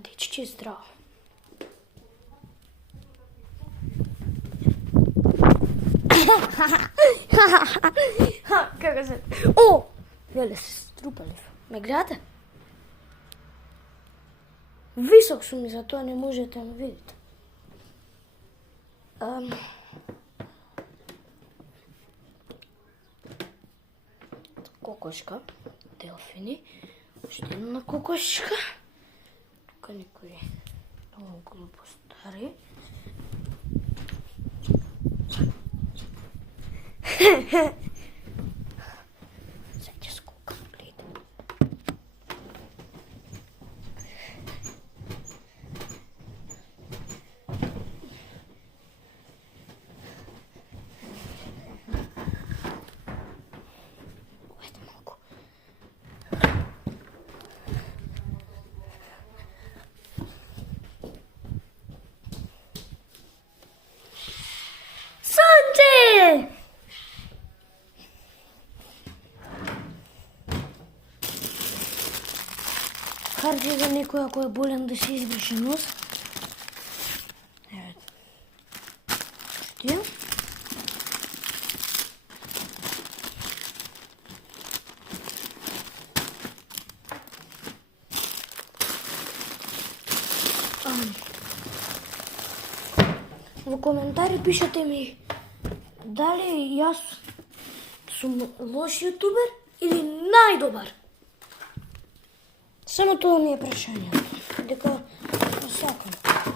Дечице здраво. Како се... О! Веле се струпалив. Ме гледате? Висок сум и затоа не можете да ме видите. Кокошка, делфини, уште една кокошка. Тука некои многу глупостари. Сега ќе скокам, гледам. Ајде малку. Сонце! Харчи за некој ако е болен да се избрише нос. Еве. Штија? Во коментари пишете ми дали јас сум лош јутубер или најдобар. Само тоа ми е прашањето. Дека сакам.